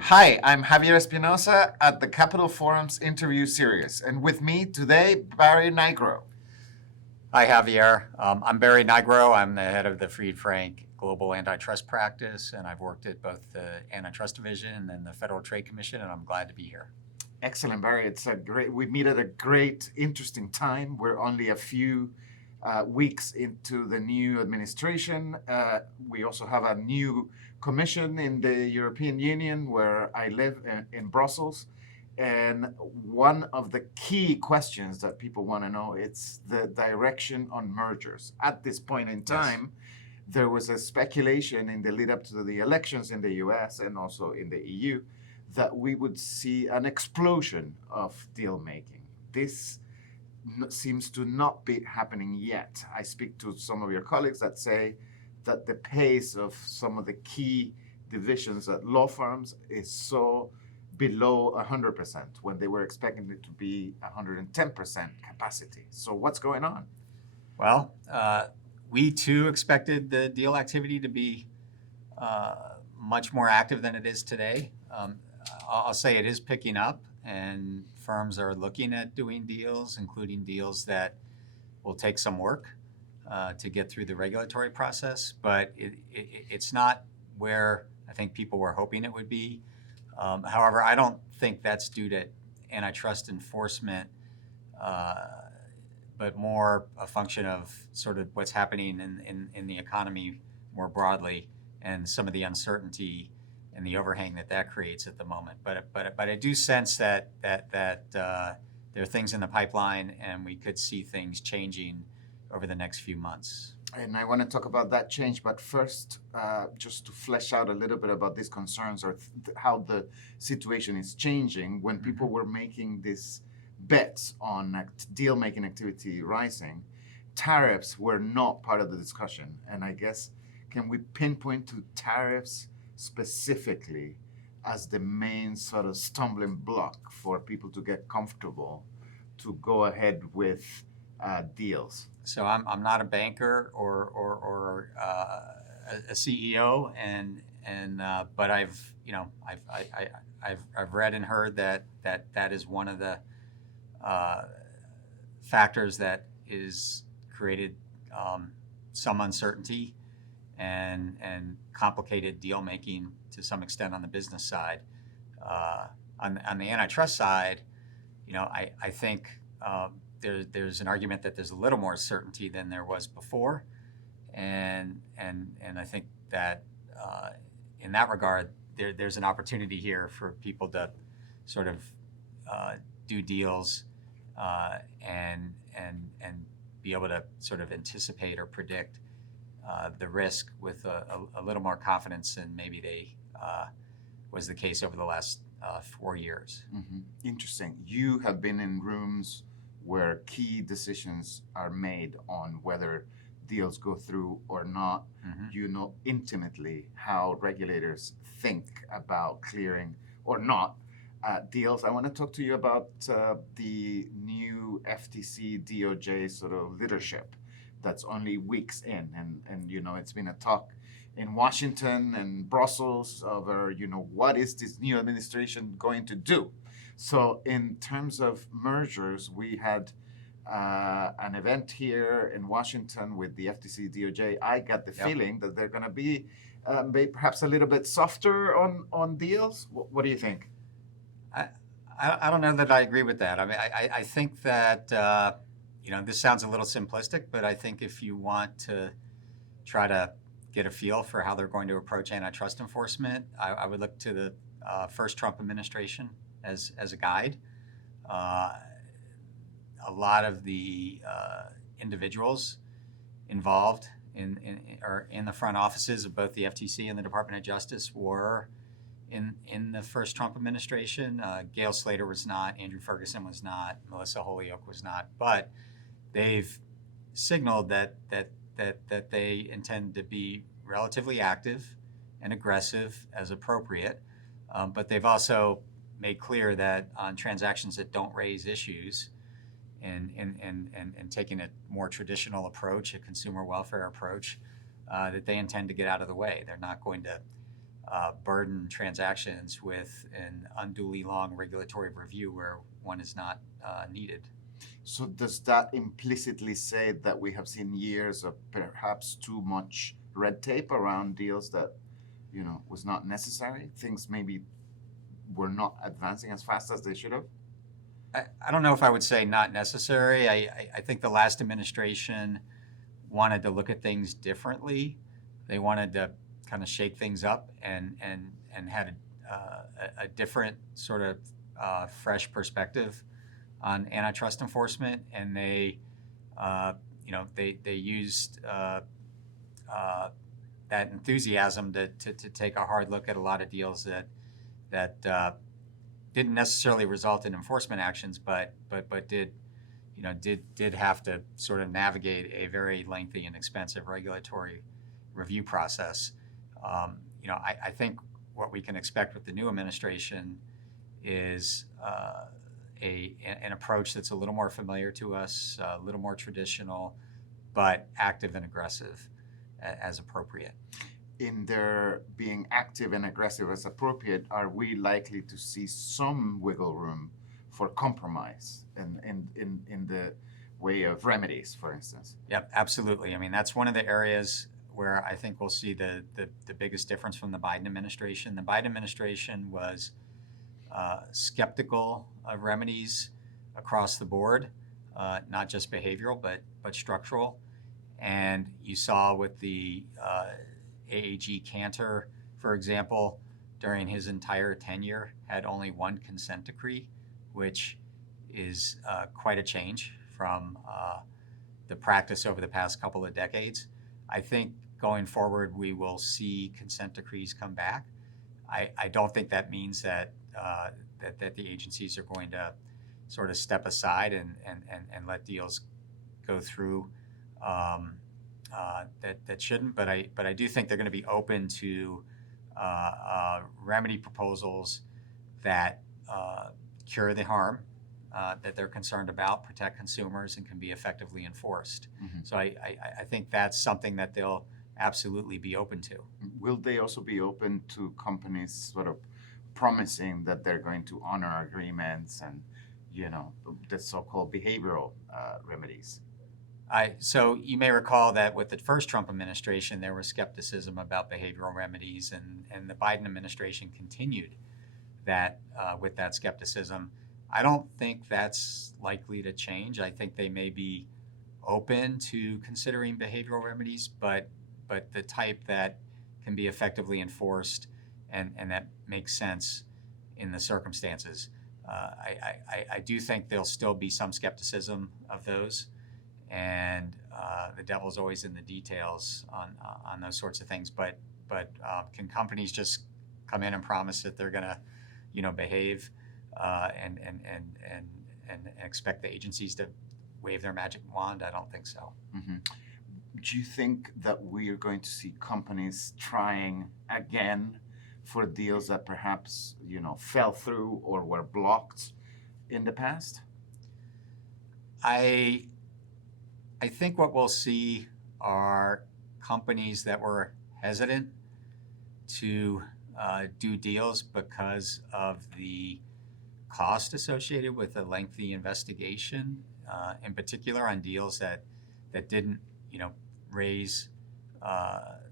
Hi, I'm Javier Espinosa at the Capital Forum's interview series, and with me today, Barry Nigro. Hi, Javier. I'm Barry Nigro. I'm the head of the Fried Frank Global Antitrust Practice, and I've worked at both the Antitrust Division and the Federal Trade Commission, and I'm glad to be here. Excellent, Barry. We meet at a great, interesting time. We're only a few weeks into the new administration. We also have a new commission in the European Union where I live in Brussels. And one of the key questions that people want to know is the direction on mergers. At this point in time, there was a speculation in the lead up to the elections in the US and also in the EU that we would see an explosion of deal making. This seems to not be happening yet. I speak to some of your colleagues that say that the pace of some of the key divisions at law firms is so below 100% when they were expecting it to be 110% capacity. So what's going on? Well, we too expected the deal activity to be much more active than it is today. I'll say it is picking up, and firms are looking at doing deals, including deals that will take some work to get through the regulatory process, but it's not where I think people were hoping it would be. However, I don't think that's due to antitrust enforcement, but more a function of sort of what's happening in the economy more broadly and some of the uncertainty and the overhang that creates at the moment. But I do sense that there are things in the pipeline, and we could see things changing over the next few months. And I want to talk about that change, but first, just to flesh out a little bit about these concerns or how the situation is changing. When people were making these bets on deal-making activity rising, tariffs were not part of the discussion. And I guess, can we pinpoint to tariffs specifically as the main sort of stumbling block for people to get comfortable to go ahead with deals? So I'm not a banker or a CEO, but I've read and heard that is one of the factors that is created some uncertainty and complicated deal making to some extent on the business side. On the antitrust side, I think there's an argument that there's a little more certainty than there was before, and I think that in that regard, there's an opportunity here for people to sort of do deals and be able to sort of anticipate or predict the risk with a little more confidence than maybe they was the case over the last 4 years. Mm-hmm. Interesting. You have been in rooms where key decisions are made on whether deals go through or not. Mm-hmm. You know intimately how regulators think about clearing or not deals. I want to talk to you about the new FTC DOJ sort of leadership that's only weeks in, and it's been a talk in Washington and Brussels over what is this new administration going to do. So in terms of mergers, we had an event here in Washington with the FTC DOJ. I got the feeling that they're going to be perhaps a little bit softer on deals. What do you think? I don't know that I agree with that. I mean, I think that this sounds a little simplistic, but I think if you want to try to get a feel for how they're going to approach antitrust enforcement, I would look to the first Trump administration as a guide. A lot of the individuals involved in the front offices of both the FTC and the Department of Justice were in the first Trump administration. Gail Slater was not, Andrew Ferguson was not, Melissa Holyoke was not, but they've signaled that they intend to be relatively active and aggressive as appropriate, but they've also made clear that on transactions that don't raise issues and taking a more traditional approach, a consumer welfare approach, that they intend to get out of the way. They're not going to burden transactions with an unduly long regulatory review where one is not needed. So does that implicitly say that we have seen years of perhaps too much red tape around deals that, was not necessary? Things maybe were not advancing as fast as they should have? I don't know if I would say not necessary. I think the last administration wanted to look at things differently. They wanted to kind of shake things up and had a different sort of fresh perspective on antitrust enforcement, and they used that enthusiasm to take a hard look at a lot of deals that didn't necessarily result in enforcement actions, but did have to sort of navigate a very lengthy and expensive regulatory review process. I think what we can expect with the new administration is an approach that's a little more familiar to us, a little more traditional, but active and aggressive as appropriate. In their being active and aggressive as appropriate, are we likely to see some wiggle room for compromise in the way of remedies, for instance? Yep, absolutely. I mean, that's one of the areas where I think we'll see the biggest difference from the Biden administration. The Biden administration was skeptical of remedies across the board, not just behavioral, but structural. And you saw with the AAG Cantor, for example, during his entire tenure, had only one consent decree, which is quite a change from the practice over the past couple of decades. I think going forward, we will see consent decrees come back. I don't think that means that the agencies are going to sort of step aside and let deals go through that shouldn't. But I do think they're going to be open to remedy proposals that cure the harm that they're concerned about, protect consumers, and can be effectively enforced. Mm-hmm. So I think that's something that they'll absolutely be open to. Will they also be open to companies sort of promising that they're going to honor agreements and, the so-called behavioral remedies? So you may recall that with the first Trump administration, there was skepticism about behavioral remedies, and the Biden administration continued that with that skepticism. I don't think that's likely to change. I think they may be open to considering behavioral remedies, but the type that can be effectively enforced and that makes sense in the circumstances. I do think there'll still be some skepticism of those, and the devil's always in the details on those sorts of things. But can companies just come in and promise that they're going to, behave and expect the agencies to wave their magic wand? I don't think so. Mm-hmm. Do you think that we are going to see companies trying again for deals that perhaps, fell through or were blocked in the past? I think what we'll see are companies that were hesitant to do deals because of the cost associated with a lengthy investigation, in particular on deals that didn't, raise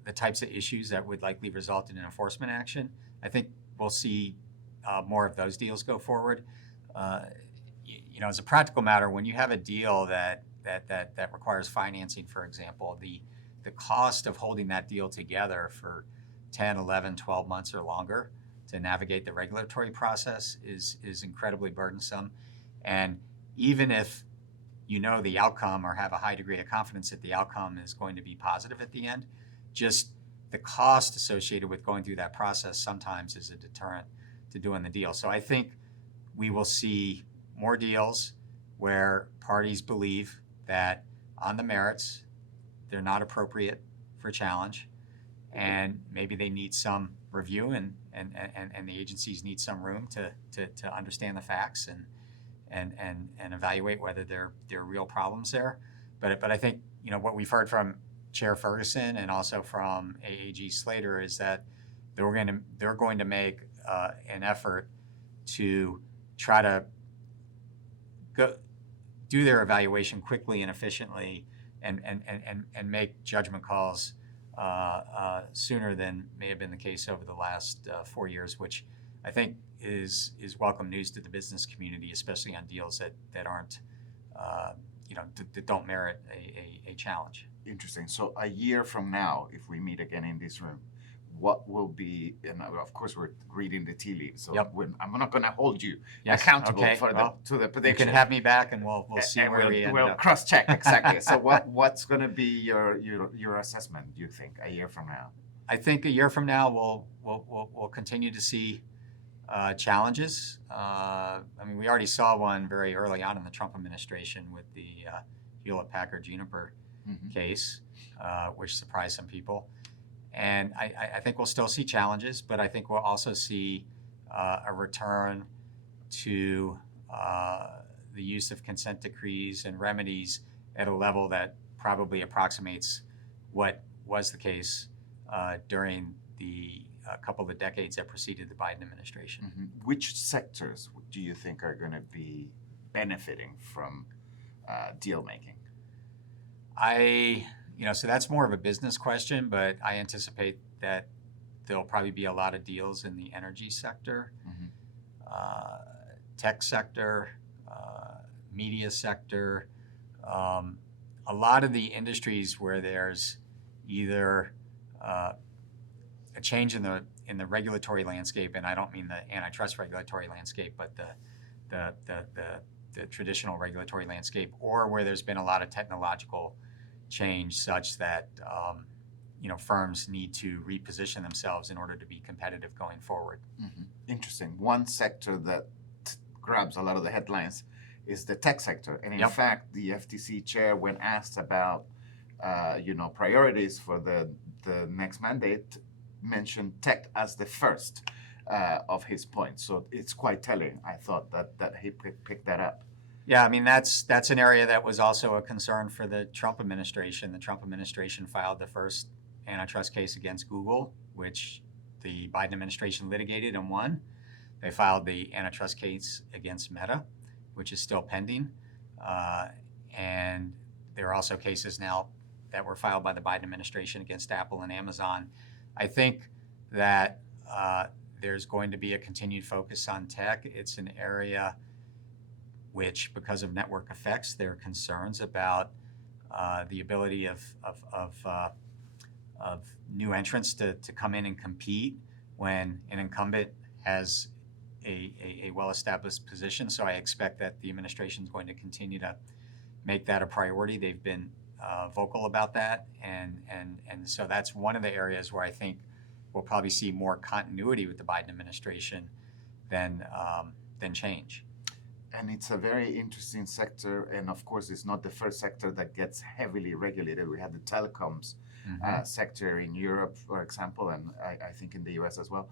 the types of issues that would likely result in an enforcement action. I think we'll see more of those deals go forward. As a practical matter, when you have a deal that requires financing, for example, the cost of holding that deal together for 10, 11, 12 months or longer to navigate the regulatory process is incredibly burdensome. And even if the outcome or have a high degree of confidence that the outcome is going to be positive at the end, just the cost associated with going through that process sometimes is a deterrent to doing the deal. So I think we will see more deals where parties believe that on the merits, they're not appropriate for challenge, and maybe they need some review and the agencies need some room to understand the facts and evaluate whether there are real problems there. But I think what we've heard from Chair Ferguson and also from AAG Slater is that they're going to make an effort to try to do their evaluation quickly and efficiently and make judgment calls sooner than may have been the case over the last 4 years, which I think is welcome news to the business community, especially on deals that aren't, that don't merit a challenge. Interesting. So a year from now, if we meet again in this room, what will be, and of course we're reading the tea leaves, so Yep. I'm not going to hold you Yes, accountable okay, for well, to the You prediction. can have me back, and we'll see And where we ended we'll up. cross-check exactly. So what's going to be your assessment, do you think, a year from now? I think a year from now we'll continue to see challenges. I mean, we already saw one very early on in the Trump administration with the Hewlett-Packard Juniper case, which surprised some people. And I think we'll still see challenges, but I think we'll also see a return to the use of consent decrees and remedies at a level that probably approximates what was the case during the couple of decades that preceded the Biden administration. Which sectors do you think are going to be benefiting from deal making? So that's more of a business question, but I anticipate that there'll probably be a lot of deals in the energy sector, tech sector, media sector, a lot of the industries where there's either a change in the regulatory landscape, and I don't mean the antitrust regulatory landscape, but the traditional regulatory landscape, or where there's been a lot of technological change such that firms need to reposition themselves in order to be competitive going forward. Interesting. One sector that grabs a lot of the headlines is the tech sector, and in fact, the FTC chair, when asked about priorities for the next mandate, mentioned tech as the first of his points. So it's quite telling. I thought that he picked that up. Yeah, I mean, that's an area that was also a concern for the Trump administration. The Trump administration filed the first antitrust case against Google, which the Biden administration litigated and won. They filed the antitrust case against Meta, which is still pending. And there are also cases now that were filed by the Biden administration against Apple and Amazon. I think that there's going to be a continued focus on tech. It's an area which, because of network effects, there are concerns about the ability of new entrants to come in and compete when an incumbent has a well-established position. So I expect that the administration is going to continue to make that a priority. They've been vocal about that, and so that's one of the areas where I think we'll probably see more continuity with the Biden administration than change. And it's a very interesting sector, and of course, it's not the first sector that gets heavily regulated. We had the telecoms sector in Europe, for example, and I think in the US as well.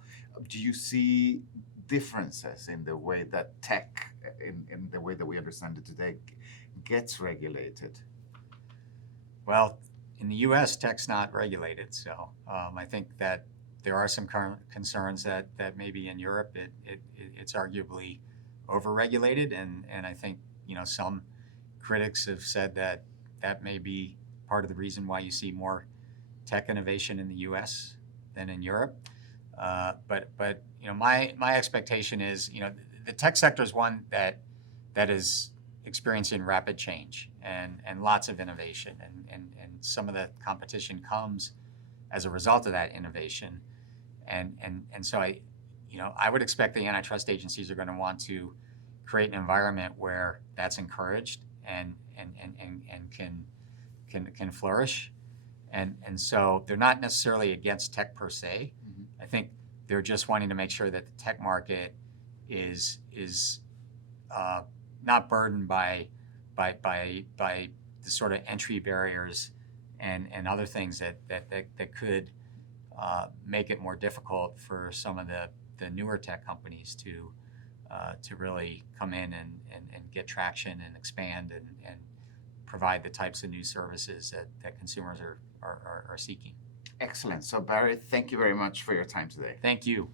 Do you see differences in the way that tech, in the way that we understand it today, gets regulated? Well, in the US, tech's not regulated, so I think that there are some current concerns that maybe in Europe it's arguably overregulated, and I think some critics have said that may be part of the reason why you see more tech innovation in the U.S. than in Europe. But my expectation is the tech sector is one that is experiencing rapid change and lots of innovation, and some of the competition comes as a result of that innovation, and so I would expect the antitrust agencies are going to want to create an environment where that's encouraged and can flourish, and so they're not necessarily against tech per se. I think they're just wanting to make sure that the tech market is not burdened by the sort of entry barriers and other things that could make it more difficult for some of the newer tech companies to really come in and get traction and expand and provide the types of new services that consumers are seeking. Excellent. So Barry, thank you very much for your time today. Thank you.